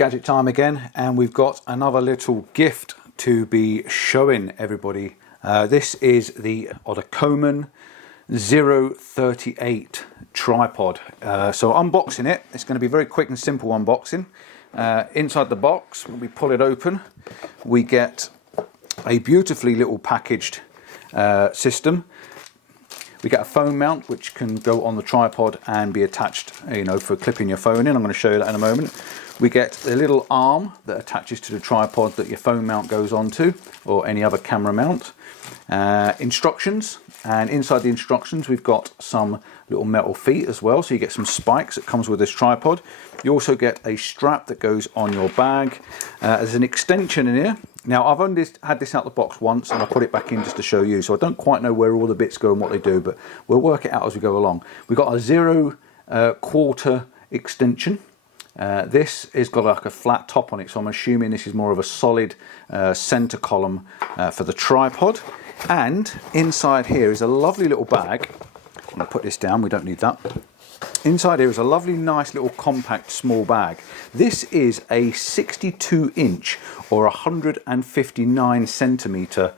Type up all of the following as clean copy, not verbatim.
gadget time again, and we've got another little gift to be showing everybody. This is the COMAN Zero F38 tripod. So unboxing it, it's going to be a very quick and simple unboxing. Inside the box, when we pull it open, we get a beautifully little packaged system. We get a phone mount which can go on the tripod and be attached, you know, for clipping your phone in. I'm going to show you that in a moment. We get a little arm that attaches to the tripod that your phone mount goes onto, or any other camera mount. Instructions, and inside the instructions we've got some little metal feet as well, so you get some spikes that comes with this tripod. You also get a strap that goes on your bag. There's an extension in here. Now I've only had this out of the box once and I put it back in just to show you, so I don't quite know where all the bits go and what they do, but we'll work it out as we go along. We've got a 0.25 extension. This has got like a flat top on it, so I'm assuming this is more of a solid center column for the tripod. And inside here is a lovely little bag. I'm going to put this down, we don't need that. Inside here is a lovely, nice little compact small bag. This is a 62 inch or 159 centimeter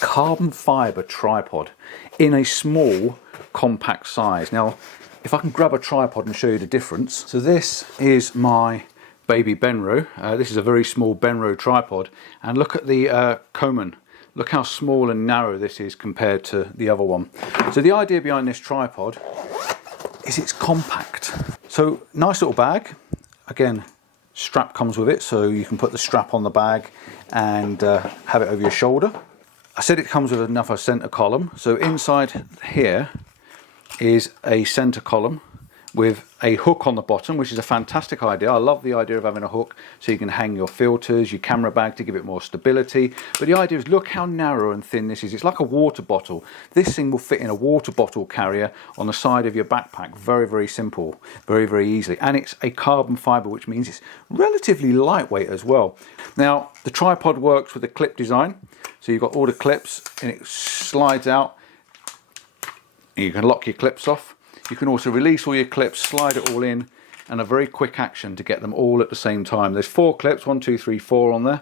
carbon fiber tripod in a small compact size. Now, if I can grab a tripod and show you the difference. So this is my baby Benro. This is a very small Benro tripod, and look at the COMAN. Look how small and narrow this is compared to the other one. So the idea behind this tripod is it's compact. So nice little bag. Again, strap comes with it, so you can put the strap on the bag and have it over your shoulder. I said it comes with another center column. So inside here is a center column with a hook on the bottom, which is a fantastic idea. I love the idea of having a hook so you can hang your filters, your camera bag to give it more stability. But the idea is, look how narrow and thin this is. It's like a water bottle. This thing will fit in a water bottle carrier on the side of your backpack. Very, very simple, very, very easily. And it's a carbon fiber, which means it's relatively lightweight as well. Now, the tripod works with a clip design. So you've got all the clips and it slides out. You can lock your clips off. You can also release all your clips, slide it all in, and a very quick action to get them all at the same time. There's 4 clips, 1, 2, 3, 4 on there,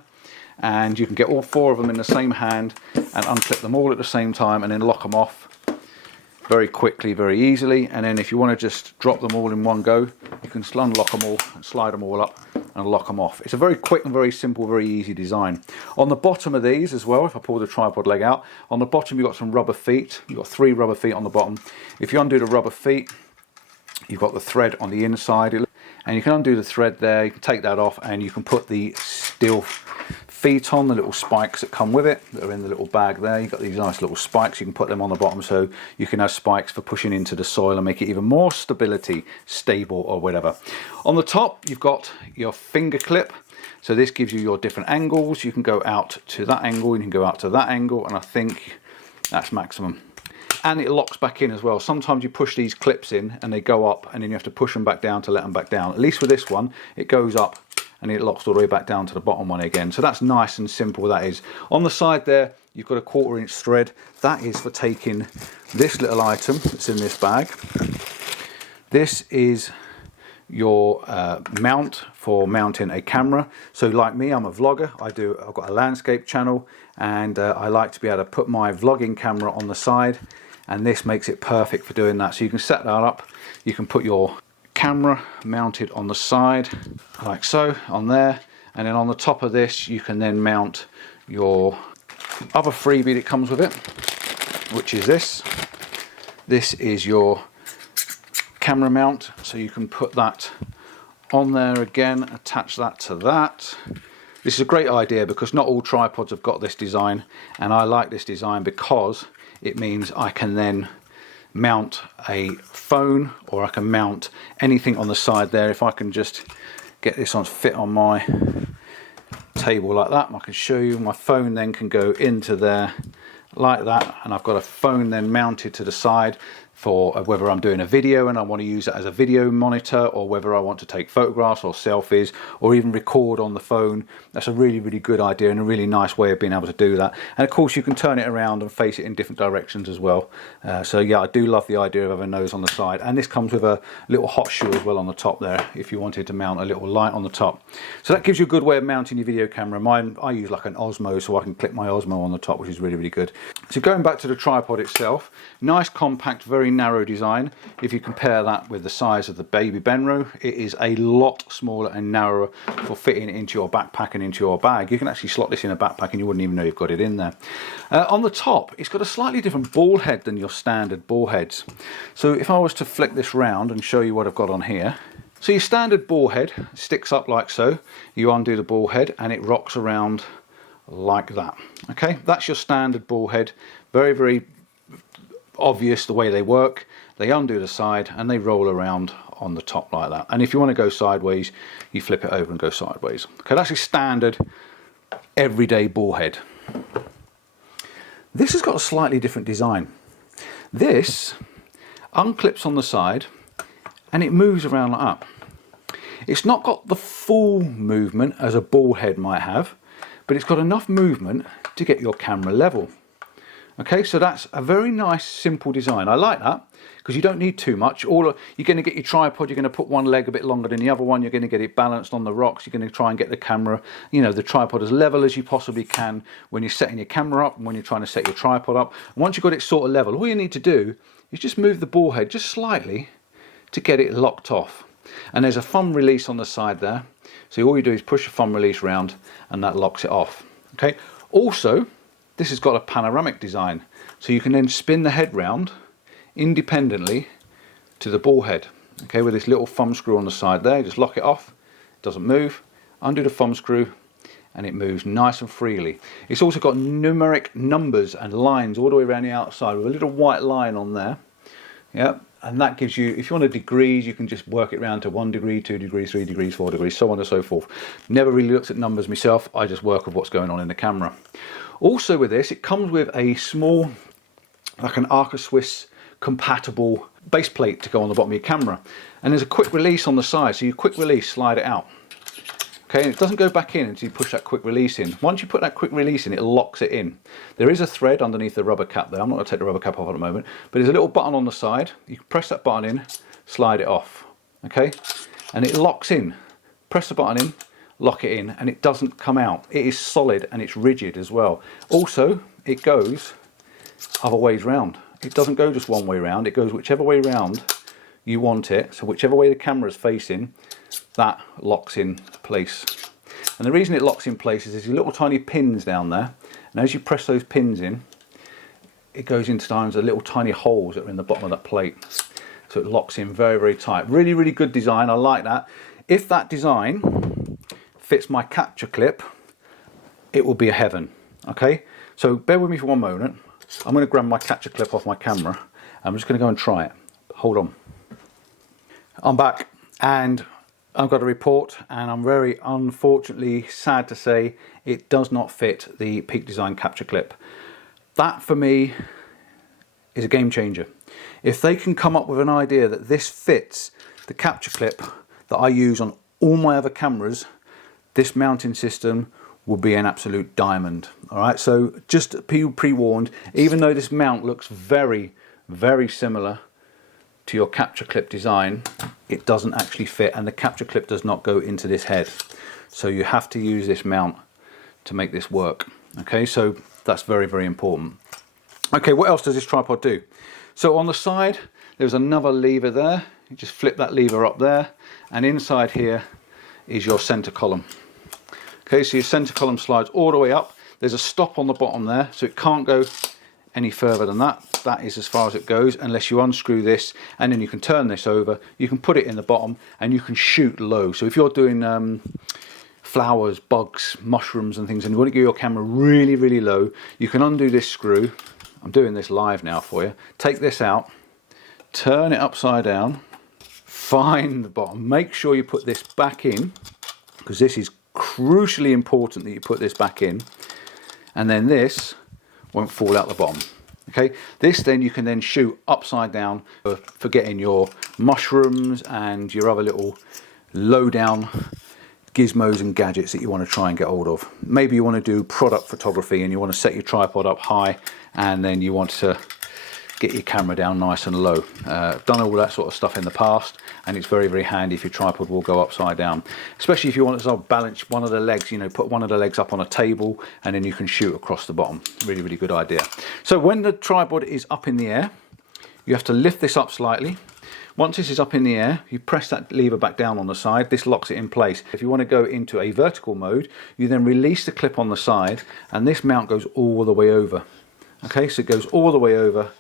and you can get all 4 of them in the same hand and unclip them all at the same time and then lock them off very quickly, very easily. And then if you want to just drop them all in one go, you can unlock them all and slide them all up and lock them off. It's a very quick and very simple, very easy design. On the bottom of these as well, if I pull the tripod leg out, on the bottom you've got some rubber feet. You've got 3 rubber feet on the bottom. If you undo the rubber feet, you've got the thread on the inside, and you can undo the thread there. You can take that off and you can put the steel feet on, the little spikes that come with it that are in the little bag there. You've got these nice little spikes, you can put them on the bottom so you can have spikes for pushing into the soil and make it even more stable or whatever. On the top you've got your finger clip, so this gives you your different angles. You can go out to that angle, you can go out to that angle, and I think that's maximum. And it locks back in as well. Sometimes you push these clips in and they go up, and then you have to push them back down to let them back down. At least with this one, it goes up and it locks all the way back down to the bottom one again. So that's nice and simple, that is. On the side there, you've got a 1/4 inch thread. That is for taking this little item that's in this bag. This is your mount for mounting a camera. So like me, I'm a vlogger. I've got a landscape channel, and I like to be able to put my vlogging camera on the side, and this makes it perfect for doing that. So you can set that up. You can put your camera mounted on the side like so on there, and then on the top of this you can then mount your other freebie that comes with it, which is this. This is your camera mount, so you can put that on there again, attach that to that. This is a great idea because not all tripods have got this design, and I like this design because it means I can then mount a phone, or I can mount anything on the side there. If I can just get this on fit on my table like that, I can show you my phone then can go into there like that, and I've got a phone then mounted to the side. for whether I'm doing a video and I want to use it as a video monitor, or whether I want to take photographs or selfies or even record on the phone. That's a really, really good idea and a really nice way of being able to do that. And of course you can turn it around and face it in different directions as well. So yeah, I do love the idea of having those on the side. And this comes with a little hot shoe as well on the top there, if you wanted to mount a little light on the top. So that gives you a good way of mounting your video camera. Mine, I use like an Osmo, so I can clip my Osmo on the top, which is really, really good. So going back to the tripod itself, nice, compact, very narrow design. If you compare that with the size of the baby Benro, it is a lot smaller and narrower for fitting into your backpack and into your bag. You can actually slot this in a backpack and you wouldn't even know you've got it in there. On the top, it's got a slightly different ball head than your standard ball heads. So if I was to flick this round and show you what I've got on here. So your standard ball head sticks up like so. You undo the ball head and it rocks around like that. Okay, that's your standard ball head. Very, very obvious the way they work. They undo the side and they roll around on the top like that. And if you want to go sideways, you flip it over and go sideways. Okay, that's your standard everyday ball head. This has got a slightly different design. This unclips on the side and it moves around like that. It's not got the full movement as a ball head might have, but it's got enough movement to get your camera level. Okay, so that's a very nice, simple design. I like that because you don't need too much. You're going to get your tripod, you're going to put one leg a bit longer than the other one, you're going to get it balanced on the rocks, you're going to try and get the camera, you know, the tripod as level as you possibly can when you're setting your camera up and when you're trying to set your tripod up. And once you've got it sort of level, all you need to do is just move the ball head just slightly to get it locked off. And there's a thumb release on the side there. So all you do is push the thumb release round and that locks it off. Okay. Also, this has got a panoramic design, so you can then spin the head round independently to the ball head. Okay, with this little thumb screw on the side there, just lock it off, it doesn't move, undo the thumb screw, and it moves nice and freely. It's also got numeric numbers and lines all the way around the outside with a little white line on there. Yeah, and that gives you, if you want degrees, you can just work it round to 1 degree, 2 degrees, 3 degrees, 4 degrees, so on and so forth. Never really looked at numbers myself, I just work with what's going on in the camera. Also with this, it comes with a small, like an Arca Swiss compatible base plate to go on the bottom of your camera. And there's a quick release on the side, so you quick release, slide it out. Okay, and it doesn't go back in until you push that quick release in. Once you put that quick release in, it locks it in. There is a thread underneath the rubber cap there. I'm not going to take the rubber cap off at the moment, but there's a little button on the side. You can press that button in, slide it off. Okay, and it locks in. Press the button in, lock it in, and it doesn't come out. It is solid and it's rigid as well. Also, it goes other ways round. It doesn't go just one way round, it goes whichever way round you want it. So whichever way the camera is facing, that locks in place. And the reason it locks in place is there's little tiny pins down there, and as you press those pins in, it goes into times the little tiny holes that are in the bottom of that plate. So it locks in very, very tight. Really, really good design, I like that. If that design fits my capture clip, it will be a heaven. Okay, so bear with me for one moment. I'm going to grab my capture clip off my camera. I'm just going to go and try it. Hold on. I'm back and I've got a report, and I'm very unfortunately sad to say it does not fit the Peak Design capture clip. That for me is a game changer. If they can come up with an idea that this fits the capture clip that I use on all my other cameras, this mounting system will be an absolute diamond. All right, so just be pre-warned, even though this mount looks very, very similar to your capture clip design, it doesn't actually fit, and the capture clip does not go into this head. So you have to use this mount to make this work. Okay, so that's very, very important. Okay, what else does this tripod do? So on the side, there's another lever there. You just flip that lever up there, and inside here is your center column. Okay, so your center column slides all the way up. There's a stop on the bottom there, so it can't go any further than that. That is as far as it goes, unless you unscrew this, and then you can turn this over, you can put it in the bottom, and you can shoot low. So if you're doing flowers, bugs, mushrooms and things, and you want to get your camera really, really low, you can undo this screw. I'm doing this live now for you. Take this out, turn it upside down, find the bottom, make sure you put this back in, because this is crucially important that you put this back in, and then this won't fall out the bottom. Okay, this then you can then shoot upside down for getting your mushrooms and your other little low down gizmos and gadgets that you want to try and get hold of. Maybe you want to do product photography and you want to set your tripod up high and then you want to get your camera down nice and low. I've done all that sort of stuff in the past, and it's very, very handy if your tripod will go upside down, especially if you want to sort of balance one of the legs, you know, put one of the legs up on a table and then you can shoot across the bottom. Really, really good idea. So when the tripod is up in the air, you have to lift this up slightly. Once this is up in the air, you press that lever back down on the side. This locks it in place. If you want to go into a vertical mode, you then release the clip on the side and this mount goes all the way over. Okay, so it goes all the way over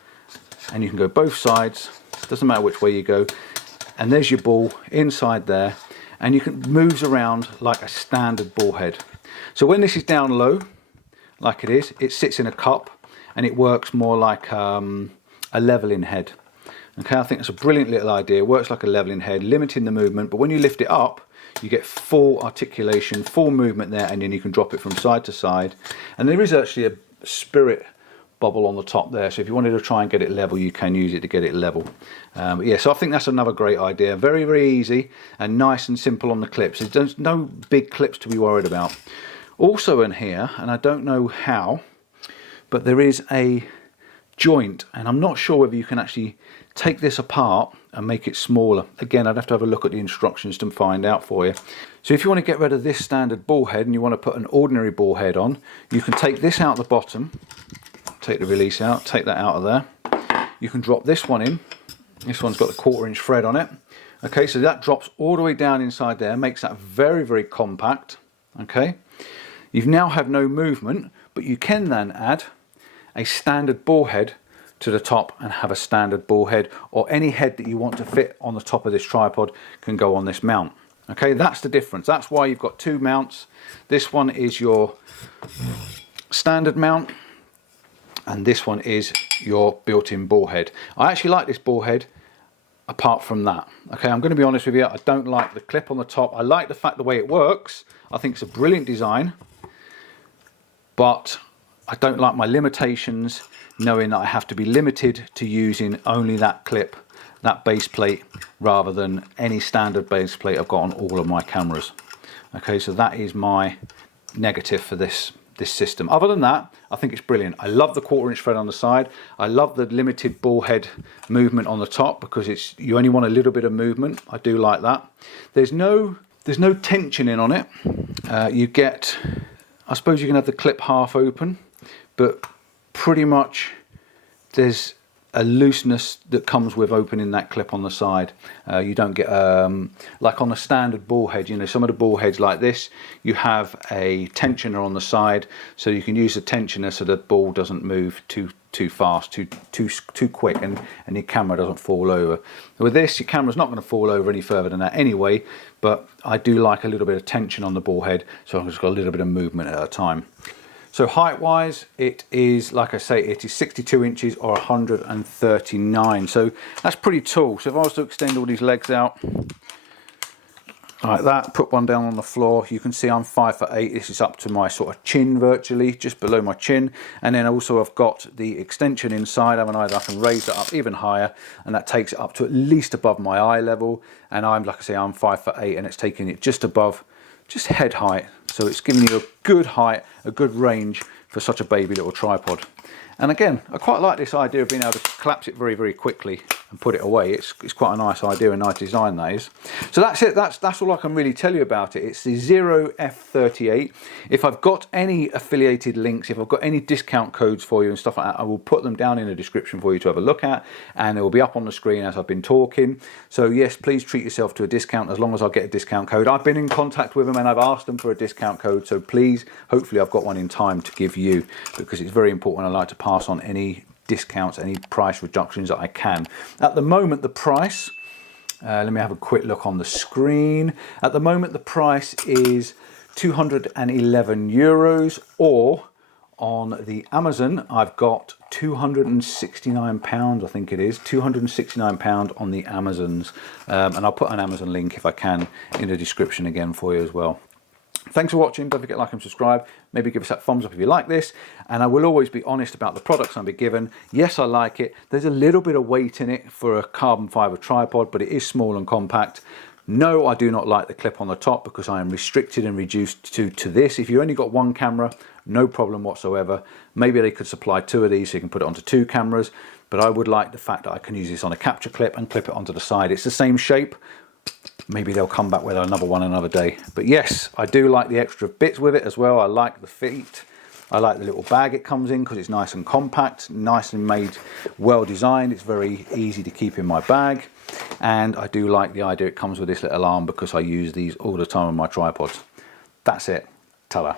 and you can go both sides, doesn't matter which way you go, and there's your ball inside there, and you can moves around like a standard ball head. So when this is down low like it is, it sits in a cup and it works more like a leveling head. Okay, I think that's a brilliant little idea. It works like a leveling head, limiting the movement, but when you lift it up you get full articulation, full movement there, and then you can drop it from side to side. And there is actually a spirit bubble on the top there, so if you wanted to try and get it level you can use it to get it level. But yeah, so I think that's another great idea. Very, very easy and nice and simple on the clips. There's no big clips to be worried about. Also in here, and I don't know how, but there is a joint, and I'm not sure whether you can actually take this apart and make it smaller. Again, I'd have to have a look at the instructions to find out for you. So if you want to get rid of this standard ball head and you want to put an ordinary ball head on, you can take this out the bottom, take the release out, take that out of there. You can drop this one in. This one's got the 1/4 inch thread on it. Okay, so that drops all the way down inside there, makes that very, very compact. Okay, you now have no movement, but you can then add a standard ball head to the top and have a standard ball head, or any head that you want to fit on the top of this tripod can go on this mount. Okay, that's the difference. That's why you've got two mounts. This one is your standard mount and this one is your built-in ball head. I actually like this ball head apart from that. Okay, I'm going to be honest with you, I don't like the clip on the top. I like the fact the way it works. I think it's a brilliant design, but I don't like my limitations, knowing that I have to be limited to using only that clip, that base plate, rather than any standard base plate I've got on all of my cameras. Okay, so that is my negative for this system. Other than that, I think it's brilliant. I love the 1/4 inch thread on the side. I love the limited ball head movement on the top, because you only want a little bit of movement. I do like that. There's no tension in on it. You get, I suppose you can have the clip half open, but pretty much there's a looseness that comes with opening that clip on the side. You don't get like on a standard ball head, you know, some of the ball heads like this, you have a tensioner on the side, so you can use the tensioner so the ball doesn't move too fast, too quick, and your camera doesn't fall over. With this, your camera's not going to fall over any further than that anyway, but I do like a little bit of tension on the ball head, so I've just got a little bit of movement at a time. So height wise, it is, like I say, it is 62 inches or 139. So that's pretty tall. So if I was to extend all these legs out like that, put one down on the floor, you can see I'm 5'8". This is up to my sort of chin virtually, just below my chin. And then also I've got the extension inside, haven't I? I can raise it up even higher, and that takes it up to at least above my eye level. And I'm, like I say, I'm 5'8", and it's taking it just above, just head height. So it's giving you a good height, a good range for such a baby little tripod. And again, I quite like this idea of being able to collapse it very, very quickly and put it away. It's quite a nice idea, a nice design, that is. So that's it. That's all I can really tell you about it. It's the Zero F38. If I've got any affiliated links, if I've got any discount codes for you and stuff like that, I will put them down in the description for you to have a look at, and it will be up on the screen as I've been talking. So yes, please treat yourself to a discount as long as I get a discount code. I've been in contact with them and I've asked them for a discount code, so please, hopefully I've got one in time to give you, because it's very important. I like to pass on any discounts, any price reductions that I can. At the moment, the price, let me have a quick look on the screen. At the moment, the price is 211 euros, or on the Amazon, I've got 269 pounds, I think it is, 269 pounds on the Amazons. And I'll put an Amazon link if I can in the description again for you as well. thanks for watching. Don't forget to like and subscribe. Maybe give us that thumbs up if you like this. And I will always be honest about the products I'll be given. Yes, I like it. There's a little bit of weight in it for a carbon fiber tripod, but it is small and compact. No, I do not like the clip on the top because I am restricted and reduced to this. If you only got one camera, no problem whatsoever. Maybe they could supply 2 of these so you can put it onto 2 cameras, but I would like the fact that I can use this on a capture clip and clip it onto the side. It's the same shape. Maybe they'll come back with another one another day. But yes, I do like the extra bits with it as well. I like the feet. I like the little bag it comes in because it's nice and compact, nicely made, well designed. It's very easy to keep in my bag. And I do like the idea it comes with this little arm because I use these all the time on my tripods. That's it. Ta-da.